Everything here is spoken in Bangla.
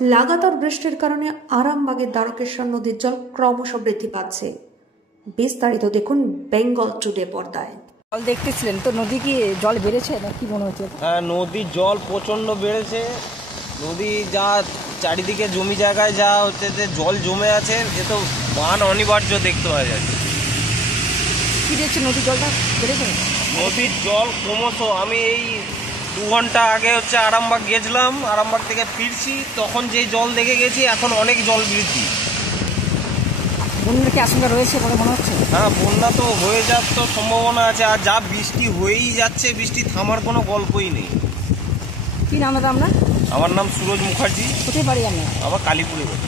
লাগাতার বৃষ্টির কারণে আরামবাগের দ্বারকেশ্বর নদীর জল ক্রমশ বৃদ্ধি পাচ্ছে। বিস্তারিত দেখুন বেঙ্গল টুডে পর্দায়। জল দেখতেছিলেন তো, নদী কি জল বেড়েছে না কি মনে হচ্ছে? হ্যাঁ, নদীর জল প্রচণ্ড বেড়েছে। নদী যা চারিদিকে জমি জায়গায় যা হচ্ছে যে জল জমে আছে, এ তো বান অনিবার্য দেখতে পাওয়া যাচ্ছে। কি দেখছে নদীর জলটা বেড়েছে? নদীর জল ক্রমশ, আমি এই 2 ঘন্টা আগে হচ্ছে আরামবাগ গেছিলাম, আরামবাগ থেকে ফিরছি, তখন যেই জল দেখে গেছি এখন অনেক জল বৃদ্ধি। বন্যার কি আশঙ্কা রয়েছে বলে মনে হচ্ছে? হ্যাঁ, বন্যা তো হয়ে যাওয়ার তো সম্ভাবনা আছে, আর যা বৃষ্টি হয়েই যাচ্ছে, বৃষ্টি থামার কোনো গল্পই নেই। কি নাম দাদা আপনার? আমার নাম সুরজ মুখার্জি। কোথায় বাড়ি আপনার? আমার কালীপুরে বাড়ি।